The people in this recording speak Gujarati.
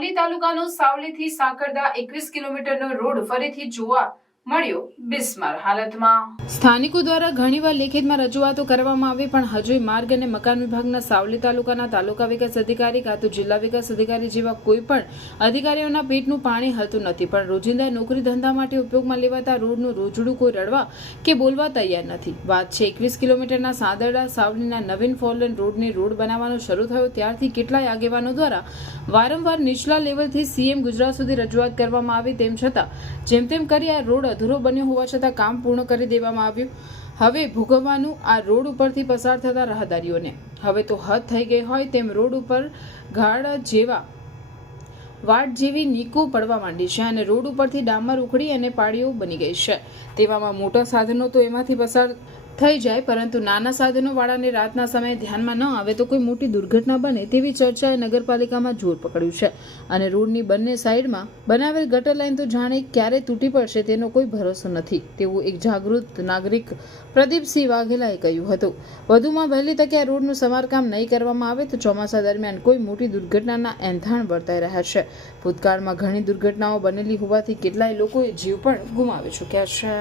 સાવલી તાલુકાનો સાવલીથી સાંકળતા એકવીસ કિલોમીટરનો રોડ ફરીથી જોવા મળ્યો બિસ્માર હાલતમાં સ્થાનિકો દ્વારા ઘણીવાર લેખિતમાં રજૂઆતો કરવામાં આવી પણ હજુય માર્ગ અને મકાન વિભાગના સાવલી તાલુકાના તાલુકા વિકાસ અધિકારી કાં તો જિલ્લા વિકાસ અધિકારી જેવા કોઈ પણ અધિકારીઓના પેટનું પાણી હતું નથી પણ રોજિંદા નોકરી ધંધા માટે ઉપયોગમાં લેવાતા રોડનું રોજડું કોઈ રડવા કે બોલવા તૈયાર નથી વાત છે એકવીસ કિલોમીટરના સાદરડા સાવલીના નવીન ફોરલેન રોડને રોડ બનાવવાનો શરૂ થયો ત્યારથી કેટલાય આગેવાનો દ્વારા વારંવાર નીચલા લેવલથી સીએમ ગુજરાત સુધી રજૂઆત કરવામાં આવી તેમ છતાં જેમ તેમ કરી આ રોડ અધૂરો બન્યો હોવા છતાં કામ પૂર્ણ કરી દેવામાં આવ્યું હવે ભોગવવાનું આ રોડ ઉપરથી પસાર થતા રાહદારીઓને હવે તો હદ થઈ ગઈ હોય તેમ રોડ ઉપર ગાળ જેવા વાટ જેવી નીકો પડવા માંડી છે અને રોડ ઉપરથી ડામર ઉખડી અને પાળીઓ બની ગઈ છે તેવામાં મોટા સાધનો તો એમાંથી પસાર થઈ જાય પરંતુ નાના સાધનોવાળાને રાતના સમયે ધ્યાનમાં ન આવે તો કોઈ મોટી દુર્ઘટના બને તેવી ચર્ચાએ નગરપાલિકામાં જોર પકડ્યું છે અને રોડની બંને સાઈડમાં બનાવેલ ગટર લાઈન તો જાણે ક્યારે તૂટી પડશે તેનો કોઈ ભરોસો નથી તેવું એક જાગૃત નાગરિક પ્રદીપસિંહ વાઘેલાએ કહ્યું હતું વધુમાં વહેલી તકે આ રોડનું સમારકામ નહીં કરવામાં આવે તો ચોમાસા દરમિયાન કોઈ મોટી દુર્ઘટનાના એંધાણ વર્તાઈ રહ્યા છે ભૂતકાળમાં ઘણી દુર્ઘટનાઓ બનેલી હોવાથી કેટલાય લોકોએ જીવ પણ ગુમાવી ચૂક્યા છે